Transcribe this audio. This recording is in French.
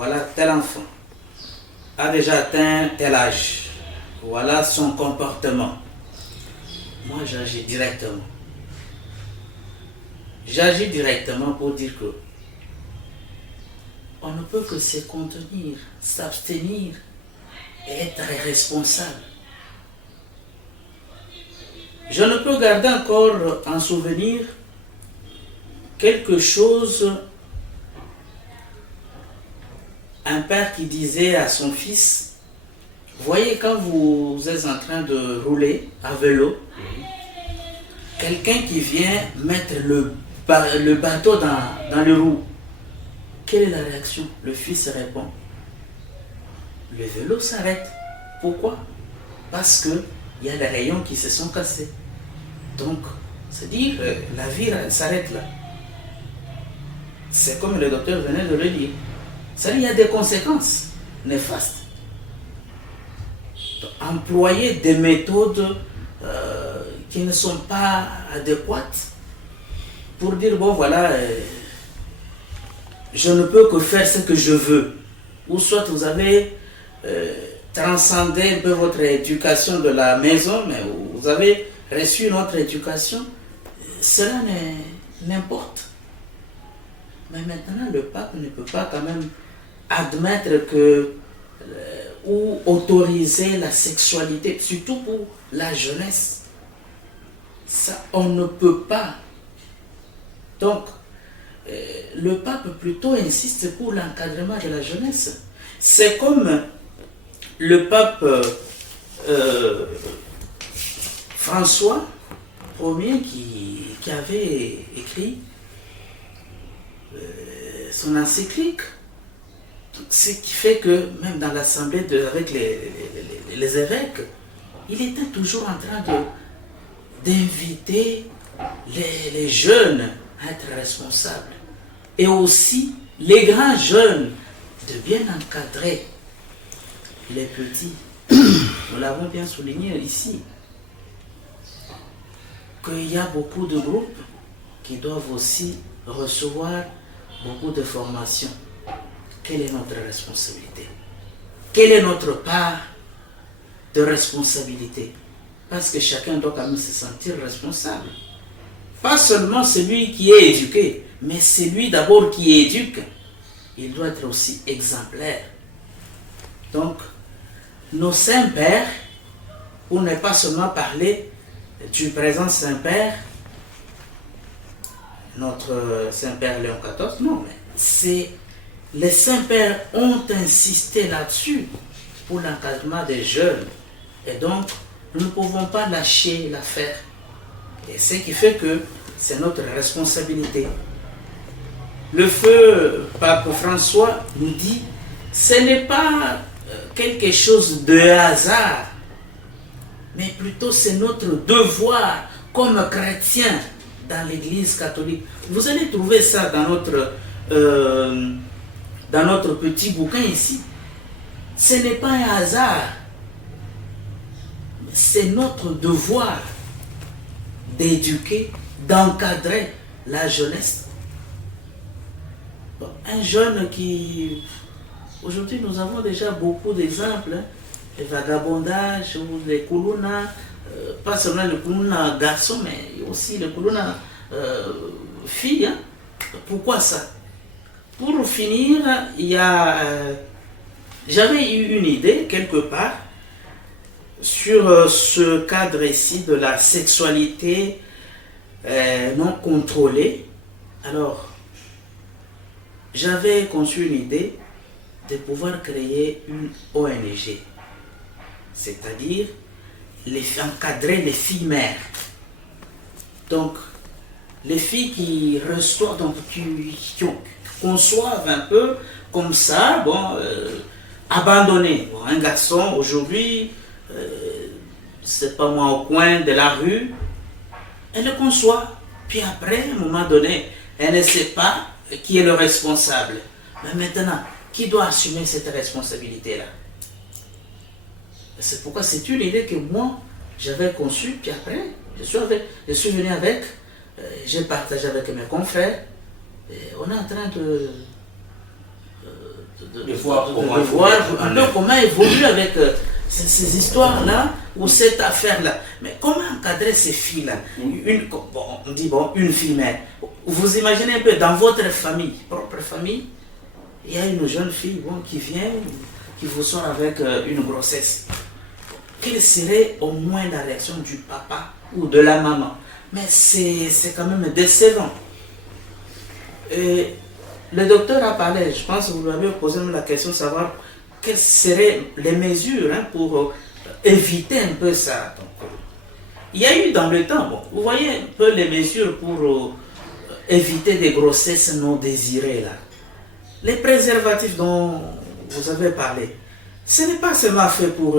voilà tel enfant a déjà atteint tel âge, voilà son comportement. Moi, j'agis directement. J'agis directement pour dire que on ne peut que se contenir, s'abstenir et être responsable. Je ne peux garder encore en souvenir quelque chose, un père qui disait à son fils, voyez quand vous êtes en train de rouler à vélo, quelqu'un qui vient mettre le bateau dans le roue, quelle est la réaction? Le fils répond, le vélo s'arrête. Pourquoi? Parce qu'il y a des rayons qui se sont cassés. Donc, c'est-à-dire la vie s'arrête là. C'est comme le docteur venait de le dire. C'est-à-dire qu'il y a des conséquences néfastes. Donc, employer des méthodes qui ne sont pas adéquates pour dire, bon voilà, je ne peux que faire ce que je veux. Ou soit vous avez transcendé un peu votre éducation de la maison, mais vous avez reçu une autre éducation. Cela n'importe. Mais maintenant, le pape ne peut pas quand même admettre que ou autoriser la sexualité, surtout pour la jeunesse. Ça, on ne peut pas. Donc, le pape plutôt insiste pour l'encadrement de la jeunesse. C'est comme le pape François Ier qui avait écrit son encyclique, ce qui fait que même dans l'assemblée avec les évêques, il était toujours en train d'inviter les jeunes à être responsables et aussi les grands jeunes de bien encadrer les petits. Nous l'avons bien souligné ici, qu'il y a beaucoup de groupes qui doivent aussi recevoir beaucoup de formations. Quelle est notre responsabilité? Quelle est notre part de responsabilité? Parce que chacun doit quand même se sentir responsable. Pas seulement celui qui est éduqué, mais celui d'abord qui éduque. Il doit être aussi exemplaire. Donc, nos saints-pères, pour ne pas seulement parler du présent Saint-Père, notre Saint-Père Léon XIV, non, mais les Saints-Pères ont insisté là-dessus pour l'encadrement des jeunes. Et donc, nous ne pouvons pas lâcher l'affaire. Et ce qui fait que c'est notre responsabilité. Le feu Pape François nous dit, ce n'est pas quelque chose de hasard, mais plutôt c'est notre devoir comme chrétiens dans l'Église catholique. Vous allez trouver ça dans notre petit bouquin ici. Ce n'est pas un hasard, c'est notre devoir d'éduquer, d'encadrer la jeunesse. Bon, un jeune qui... Aujourd'hui, nous avons déjà beaucoup d'exemples, hein, les vagabondages ou les koulouna, pas seulement les koulouna garçons, mais aussi les koulouna filles. Hein. Pourquoi ça? Pour finir, j'avais eu une idée quelque part sur ce cadre ici de la sexualité non contrôlée. Alors, j'avais conçu une idée de pouvoir créer une ONG, c'est-à-dire encadrer les filles mères. Donc, les filles qui reçoivent, donc qui conçoivent un peu comme ça, bon, abandonné. Bon, un garçon aujourd'hui, c'est pas moi, au coin de la rue, elle le conçoit. Puis après, à un moment donné, elle ne sait pas qui est le responsable. Mais maintenant, qui doit assumer cette responsabilité-là? C'est pourquoi c'est une idée que moi, j'avais conçue, puis après, je suis venu avec, j'ai partagé avec mes confrères, et on est en train de voir un peu comment évoluer avec ces histoires-là ou cette affaire-là. Mais comment encadrer ces filles-là? On dit, bon, une fille, mais vous imaginez un peu, dans votre famille, propre famille, il y a une jeune fille qui vient, qui vous sort avec une grossesse. Quelle serait au moins la réaction du papa ou de la maman? Mais c'est quand même décevant. Et le docteur a parlé, je pense que vous lui avez posé la question de savoir quelles seraient les mesures pour éviter un peu ça. Donc, il y a eu dans le temps, vous voyez un peu les mesures pour éviter des grossesses non désirées là. Les préservatifs dont vous avez parlé, ce n'est pas seulement fait pour